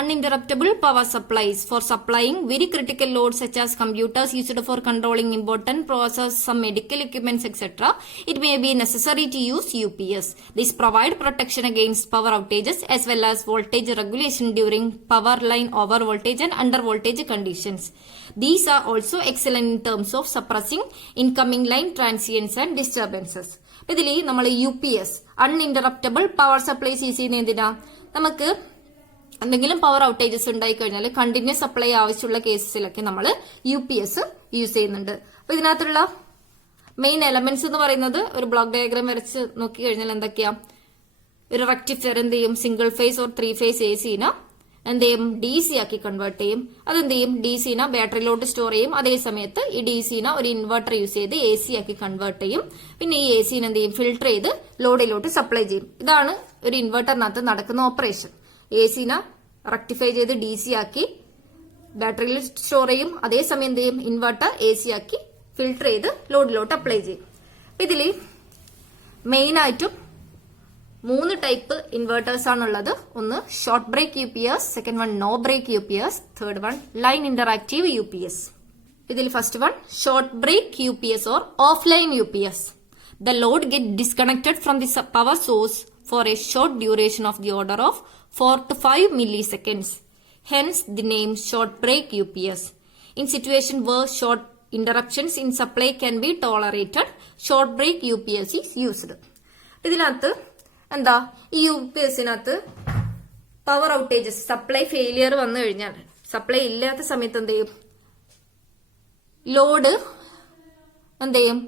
Uninterruptible power supplies for supplying very critical loads such as computers used for controlling important processes, some medical equipments, etc. It may be necessary to use UPS. These provide protection against power outages as well as voltage regulation during power line over voltage and under voltage conditions. These are also excellent in terms of suppressing incoming line transients and disturbances. ഇതിൽ നമ്മൾ UPS uninterruptible power supplies use ചെയ്യുന്ന എന്തിനാ? നമുക്ക് എന്തെങ്കിലും power outages ഉണ്ടായി കഴിഞ്ഞാൽ continuous supply ആവശ്യമുള്ള കേസിലൊക്കെ നമ്മൾ UPS യൂസ് ചെയ്യുന്നുണ്ട്. അപ്പൊ ഇതിനകത്തുള്ള മെയിൻ എലമെന്റ്സ് എന്ന് പറയുന്നത് ഒരു ബ്ലോക്ക് ഡയഗ്രാം വരച്ച് നോക്കി കഴിഞ്ഞാൽ എന്തൊക്കെയാ? ഒരു റെക്ടിഫയർ എന്ത് ചെയ്യും? Single phase or 3 phase AC എന്ത് ചെയ്യും? DC ആക്കി കൺവേർട്ട് ചെയ്യും. അതെന്ത് ചെയ്യും? DC ബാറ്ററിയിലോട്ട് സ്റ്റോർ ചെയ്യും. അതേ സമയത്ത് ഈ DC ഒരു ഇൻവെർട്ടർ യൂസ് ചെയ്ത് AC ആക്കി കൺവേർട്ട് ചെയ്യും. പിന്നെ ഈ AC എന്ത് ചെയ്യും? ഫിൽട്ടർ ചെയ്ത് ലോഡിലോട്ട് സപ്ലൈ ചെയ്യും. ഇതാണ് ഒരു ഇൻവെർട്ടറിനകത്ത് നടക്കുന്ന ഓപ്പറേഷൻ. AC റെക്ടിഫൈ ചെയ്ത് DC ആക്കി ബാറ്ററിയിൽ സ്റ്റോർ ചെയ്യും. അതേസമയം എന്ത് ചെയ്യും? ഇൻവെർട്ടർ AC ആക്കി ഫിൽട്ടർ ചെയ്ത് ലോഡിലോട്ട് അപ്ലൈ ചെയ്യും. ഇതില് മെയിൻ ആയിട്ടും 3 ടൈപ്പ് ഇൻവെർട്ടേഴ്സ് ആണുള്ളത്. ഒന്ന് short break UPS, second one no break UPS, third one line interactive UPS. ഇതിൽ first one short break UPS or offline UPS. The load get disconnected from the power source for a short duration of the order of 4 to 5 milliseconds. Hence the name short break UPS. In situation where short interruptions in supply can be tolerated, short break UPS is used. ഇതിനകത്ത് എന്താ? ഈ UPSനകത്ത് power outages, supply failure വന്നു കഴിഞ്ഞാൽ, supply ഇല്ലാത്ത സമയത്ത് എന്ത് ചെയ്യും? Load എന്ത് ചെയ്യും?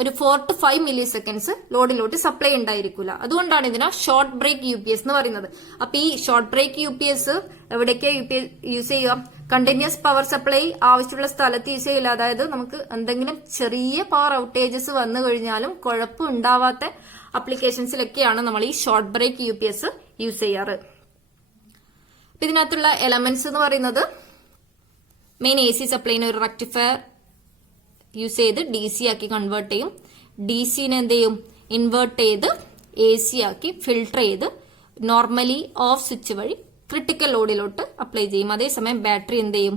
ഒരു 4 to 5 milliseconds ലോഡിലോട്ട് സപ്ലൈ ഉണ്ടായിരിക്കില്ല. അതുകൊണ്ടാണ് ഇതിനെ ഷോർട്ട് ബ്രേക്ക് UPS എന്ന് പറയുന്നത്. അപ്പൊ ഈ ഷോർട്ട് ബ്രേക്ക് UPS എവിടേക്കാ യൂസ് ചെയ്യുക? കണ്ടിന്യൂസ് പവർ സപ്ലൈ ആവശ്യമുള്ള സ്ഥലത്ത് യൂസ് ചെയ്യില്ല. അതായത് നമുക്ക് എന്തെങ്കിലും ചെറിയ പവർ ഔട്ടേജസ് വന്നു കഴിഞ്ഞാലും കുഴപ്പം ഉണ്ടാവാത്ത അപ്ലിക്കേഷൻസിലൊക്കെയാണ് നമ്മൾ ഈ ഷോർട്ട് ബ്രേക്ക് UPS യൂസ് ചെയ്യാറ്. ഇതിനകത്തുള്ള എലമെന്റ്സ് എന്ന് പറയുന്നത് മെയിൻ AC സപ്ലൈന് ഒരു റെക്ടിഫയർ യൂസ് ചെയ്ത് DC ആക്കി കൺവേർട്ട് ചെയ്യും. DC എന്ത് ചെയ്യും? ഇൻവേർട്ട് ചെയ്ത് AC ആക്കി ഫിൽട്ടർ ചെയ്ത് നോർമലി ഓഫ് സ്വിച്ച് വഴി ക്രിട്ടിക്കൽ ലോഡിലോട്ട് അപ്ലൈ ചെയ്യും. അതേസമയം ബാറ്ററി എന്ത് ചെയ്യും?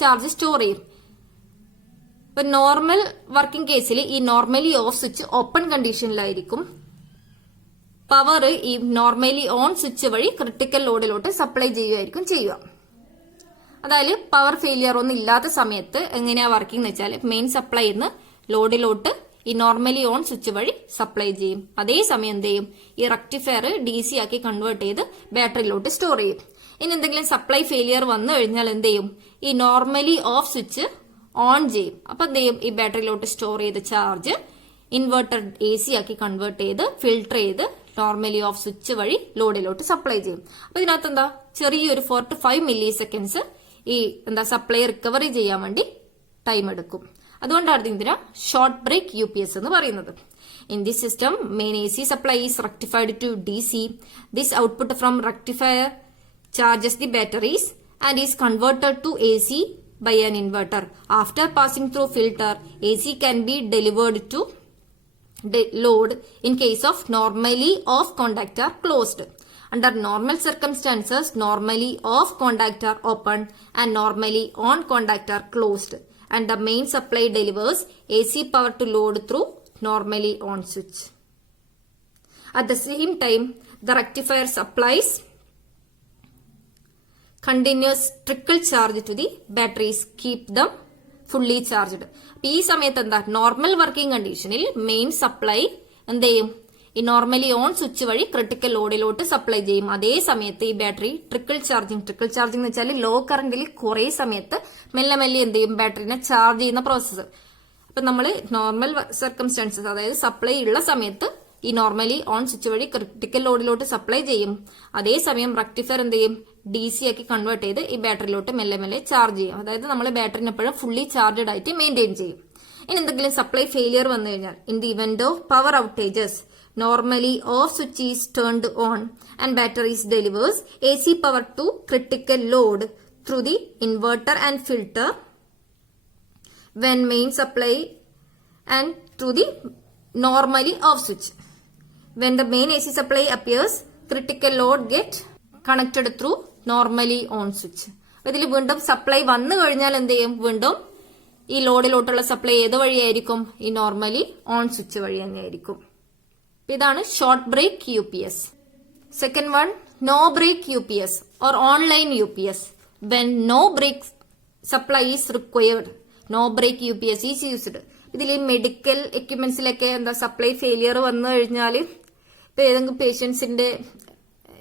ചാർജ് സ്റ്റോർ ചെയ്യും. ഇപ്പൊ നോർമൽ വർക്കിംഗ് കേസിൽ ഈ നോർമലി ഓഫ് സ്വിച്ച് ഓപ്പൺ കണ്ടീഷനിലായിരിക്കും. പവർ ഈ നോർമലി ഓൺ സ്വിച്ച് വഴി ക്രിട്ടിക്കൽ ലോഡിലോട്ട് സപ്ലൈ ചെയ്യുകയായിരിക്കും ചെയ്യുക. അതായത് പവർ ഫെയിലിയർ ഒന്നും ഇല്ലാത്ത സമയത്ത് എങ്ങനെയാ വർക്കിംഗ് എന്ന് വെച്ചാൽ മെയിൻ സപ്ലൈന്ന് ലോഡിലോട്ട് ഈ നോർമലി ഓൺ സ്വിച്ച് വഴി സപ്ലൈ ചെയ്യും. അതേസമയം എന്ത് ചെയ്യും? ഈ റെക്ടിഫയർ DC ആക്കി കൺവേർട്ട് ചെയ്ത് ബാറ്ററിയിലോട്ട് സ്റ്റോർ ചെയ്യും. ഇനി എന്തെങ്കിലും സപ്ലൈ ഫെയിലിയർ വന്നു കഴിഞ്ഞാൽ എന്ത് ചെയ്യും? ഈ നോർമലി ഓഫ് സ്വിച്ച് ഓൺ ചെയ്യും. അപ്പൊ എന്ത് ചെയ്യും? ഈ ബാറ്ററിയിലോട്ട് സ്റ്റോർ ചെയ്ത ചാർജ് ഇൻവെർട്ടർ AC ആക്കി കൺവേർട്ട് ചെയ്ത് ഫിൽട്ടർ ചെയ്ത് നോർമലി ഓഫ് സ്വിച്ച് വഴി ലോഡിലോട്ട് സപ്ലൈ ചെയ്യും. അപ്പൊ ഇതിനകത്ത് എന്താ? ചെറിയൊരു 4 to 5 milliseconds ഈ സപ്ലൈ റിക്കവറി ചെയ്യാൻ വേണ്ടി ടൈം എടുക്കും. അതുകൊണ്ടാണ് ഇതിനെ ഷോർട്ട് ബ്രേക്ക് UPS എന്ന് പറയുന്നത്. In this system, main AC supply is rectified to DC. This output from rectifier charges the batteries and is converted to AC by an inverter. After passing through filter, AC can be delivered to load in case of normally off contactor closed. Under normal circumstances, normally off contactor open and normally on contactor closed, and the main supply delivers AC power to load through normally on switch. At the same time, the rectifier supplies continuous trickle charge to the batteries, keep them fully charged. ഈ സമയത്ത് എന്താ? Normal working കണ്ടീഷനിൽ main supply എന്ത് ചെയ്യും? ഈ normally on switch വഴി critical ലോഡിലോട്ട് supply ചെയ്യും. അതേ സമയത്ത് ഈ ബാറ്ററി ട്രിക്കിൾ ചാർജിങ് എന്ന് വെച്ചാൽ ലോ കറന്റിൽ കുറെ സമയത്ത് മെല്ലെ മെല്ലെ എന്ത് ചെയ്യും? ബാറ്ററിനെ ചാർജ് ചെയ്യുന്ന പ്രോസസ്സ്. അപ്പൊ നമ്മൾ നോർമൽ സർക്കംസ്റ്റാൻസസ്, അതായത് സപ്ലൈ ഉള്ള സമയത്ത് ഈ നോർമലി ഓൺ സ്വിച്ച് വഴി ക്രിട്ടിക്കൽ ലോഡിലോട്ട് സപ്ലൈ ചെയ്യും. അതേസമയം റെക്ടിഫയർ എന്ത് ചെയ്യും? DC ആക്കി കൺവേർട്ട് ചെയ്ത് ഈ ബാറ്ററിയിലോട്ട് മെല്ലെ മെല്ലെ ചാർജ് ചെയ്യും. അതായത് നമ്മൾ ബാറ്ററിനെ എപ്പോഴും ഫുള്ളി ചാർജഡ് ആയിട്ട് മെയിൻറ്റെയിൻ ചെയ്യും. ഇനി എന്തെങ്കിലും സപ്ലൈ ഫെയിലിയർ വന്നു കഴിഞ്ഞാൽ, in the event of power outages, normally off switch is turned on and batteries delivers AC power to critical load through the inverter and filter when main supply and through the normally off switch. When the main AC supply appears, critical load get connected through normally on switch. ഇതിൽ വീണ്ടും supply വന്നു കഴിഞ്ഞാൽ എന്ത് ചെയ്യും, വീണ്ടും ഈ ലോഡിലോട്ടുള്ള supply ഏത് വഴിയായിരിക്കും, ഈ നോർമലി ഓൺ സ്വിച്ച് വഴി തന്നെയായിരിക്കും. ഇതാണ് short break UPS. Second one, no break UPS or online UPS. When no break supply is required, no break UPS is used. ഇതിൽ മെഡിക്കൽ എക്യുപ്മെന്റ്സിലൊക്കെ എന്താ സപ്ലൈ ഫെയിലിയർ വന്നു കഴിഞ്ഞാൽ ഇപ്പൊ ഏതെങ്കിലും പേഷ്യൻസിന്റെ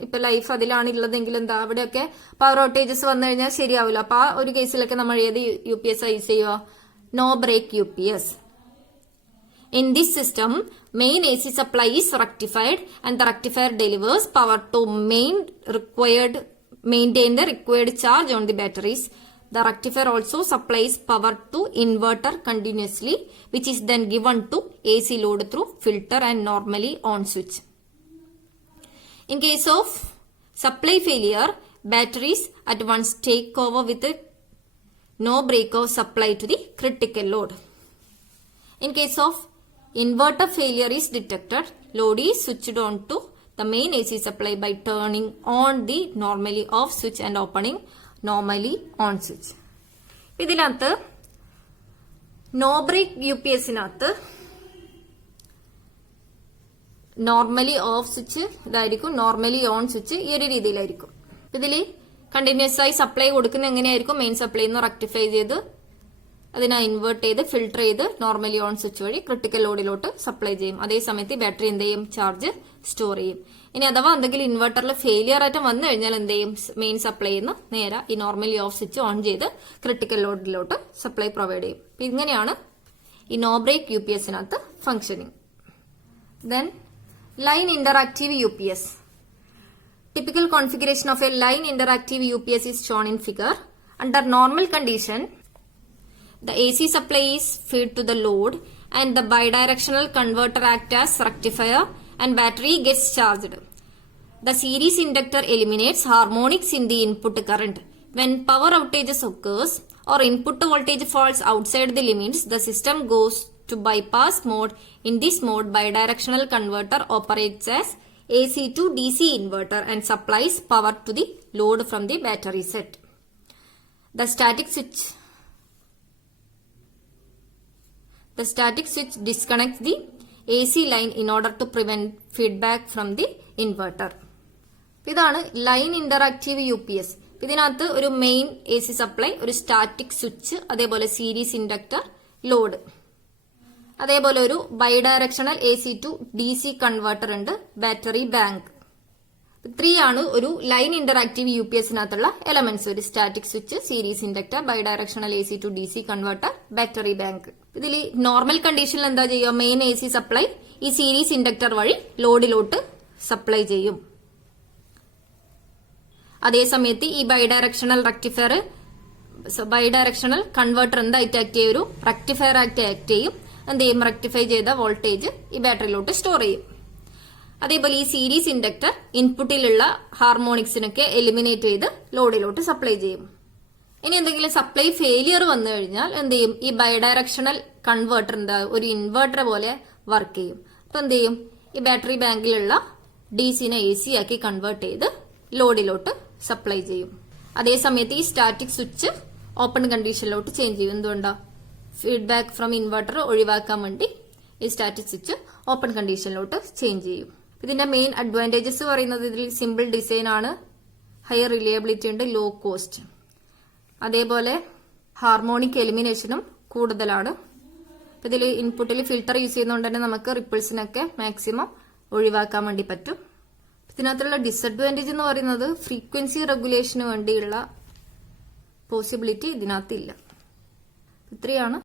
ഇപ്പൊ ലൈഫ് അതിലാണ് ഉള്ളതെങ്കിൽ എന്താ അവിടെയൊക്കെ പവർ ഔട്ടേജസ് വന്നു കഴിഞ്ഞാൽ ശരിയാവില്ല. അപ്പൊ ആ ഒരു കേസിലൊക്കെ നമ്മൾ ഏത് UPS യൂസ് ചെയ്യുക, no break UPS. In this system, main AC supply is rectified and the rectifier delivers power to maintain the required charge on the batteries. The rectifier also supplies power to inverter continuously, which is then given to AC load through filter and normally on switch. In case of supply failure, batteries at once take over with a no breakover supply to the critical load. In case of inverter failure is detected, load is switched on to the main AC supply by turning on the normally off switch and opening normally on switch. ഇതിനകത്ത് no break UPSനകത്ത് normally off switch ഇതായിരിക്കും, normally on switch ഈ ഒരു രീതിയിലായിരിക്കും. ഇതില് continuous ആയി supply കൊടുക്കുന്ന എങ്ങനെയായിരിക്കും, മെയിൻ സപ്ലൈ നിന്ന് റെക്ടിഫൈ ചെയ്ത് അതിനെ ഇൻവേർട്ട് ചെയ്ത് ഫിൽട്ടർ ചെയ്ത് നോർമലി ഓൺ സ്വിച്ച് വഴി ക്രിട്ടിക്കൽ ലോഡിലോട്ട് സപ്ലൈ ചെയ്യും. അതേ സമയത്ത് ബാറ്ററി എന്ത് ചെയ്യും, ചാർജ് സ്റ്റോർ ചെയ്യും. ഇനി അഥവാ എന്തെങ്കിലും ഇൻവെർട്ടറിൽ ഫെയിലിയർ ആയിട്ട് വന്നു കഴിഞ്ഞാൽ എന്ത് ചെയ്യും, മെയിൻ സപ്ലൈ നിന്ന് നേരെ ഈ നോർമലി ഓഫ് സ്വിച്ച് ഓൺ ചെയ്ത് ക്രിട്ടിക്കൽ ലോഡിലോട്ട് സപ്ലൈ പ്രൊവൈഡ് ചെയ്യും. ഇങ്ങനെയാണ് ഈ നോ ബ്രേക്ക് UPSനകത്ത് functioning. Then line interactive UPS. Typical configuration of a line interactive UPS is shown in figure. Under normal condition, the AC supply is fed to the load and the bidirectional converter acts as rectifier and battery gets charged. The series inductor eliminates harmonics in the input current. When power outages occurs or input voltage falls outside the limits, the system goes to bypass mode. In this mode, bidirectional converter operates as AC to DC inverter and supplies power to the load from the battery set. The static switch disconnects the AC line in order to prevent feedback from the inverter. ഇതാണ് line interactive UPS. ഇതിനകത്ത് ഒരു main AC supply, ഒരു static switch, അതേപോലെ series inductor, load, അതേപോലെ ഒരു bidirectional AC to DC converter ഉണ്ട്, battery bank. ഇത്രയാണ് ഒരു ലൈൻ ഇന്ററാക്റ്റീവ് UPSനകത്തുള്ള എലമെന്റ്സ്. ഒരു static switch, series inductor, bidirectional AC to DC converter, battery bank. ഇതിൽ നോർമൽ കണ്ടീഷനിൽ എന്താ ചെയ്യുക, മെയിൻ AC സപ്ലൈ ഈ സീരീസ് ഇൻഡക്ടർ വഴി ലോഡിലോട്ട് സപ്ലൈ ചെയ്യും. അതേസമയത്ത് ഈ ബൈഡയറക്ഷണൽ കൺവേർട്ടർ എന്തായിട്ട് ആക്ട് ചെയ്യും, ഒരു റെക്ടിഫയർ ആക്ട് ചെയ്യും. എന്ത് ചെയ്യും, റെക്ടിഫൈ ചെയ്ത വോൾട്ടേജ് ഈ ബാറ്ററിയിലോട്ട് സ്റ്റോർ ചെയ്യും. അതേപോലെ ഈ സീരീസ് ഇൻഡക്ടർ ഇൻപുട്ടിലുള്ള ഹാർമോണിക്സിനൊക്കെ എലിമിനേറ്റ് ചെയ്ത് ലോഡിലോട്ട് സപ്ലൈ ചെയ്യും. ഇനി എന്തെങ്കിലും സപ്ലൈ ഫെയിലിയർ വന്നു കഴിഞ്ഞാൽ എന്ത് ചെയ്യും, ഈ ബൈഡയറക്ഷണൽ കൺവേർട്ടർ എന്താ ഒരു ഇൻവെർട്ടർ പോലെ വർക്ക് ചെയ്യും. അപ്പൊ എന്ത് ചെയ്യും, ഈ ബാറ്ററി ബാങ്കിലുള്ള DCനെ AC ആക്കി കൺവേർട്ട് ചെയ്ത് ലോഡിലോട്ട് സപ്ലൈ ചെയ്യും. അതേസമയത്ത് ഈ സ്റ്റാറ്റിക് സ്വിച്ച് ഓപ്പൺ കണ്ടീഷനിലോട്ട് ചേഞ്ച് ചെയ്യും. എന്തുകൊണ്ടാ, ഫീഡ്ബാക്ക് ഫ്രം ഇൻവെർട്ടർ ഒഴിവാക്കാൻ വേണ്ടി ഈ സ്റ്റാറ്റിക് സ്വിച്ച് ഓപ്പൺ കണ്ടീഷനിലോട്ട് ചേഞ്ച് ചെയ്യും. ഇതിന്റെ മെയിൻ അഡ്വാൻറ്റേജസ് പറയുന്നത് ഇതിൽ സിമ്പിൾ ഡിസൈൻ ആണ്, ഹയർ റിലയബിലിറ്റി ഉണ്ട്, ലോ കോസ്റ്റ്, അതേപോലെ ഹാർമോണിക് എലിമിനേഷനും കൂടുതലാണ്. ഇതിൽ ഇൻപുട്ടിൽ ഫിൽട്ടർ യൂസ് ചെയ്യുന്നതുകൊണ്ട് തന്നെ നമുക്ക് റിപ്പിൾസിനൊക്കെ മാക്സിമം ഒഴിവാക്കാൻ വേണ്ടി പറ്റും. ഇതിനകത്തുള്ള ഡിസഡ്വാൻറ്റേജ് എന്ന് പറയുന്നത് ഫ്രീക്വൻസി റെഗുലേഷന് വേണ്ടിയുള്ള പോസിബിലിറ്റി ഇതിനകത്തില്ല. ഇത്രയാണ്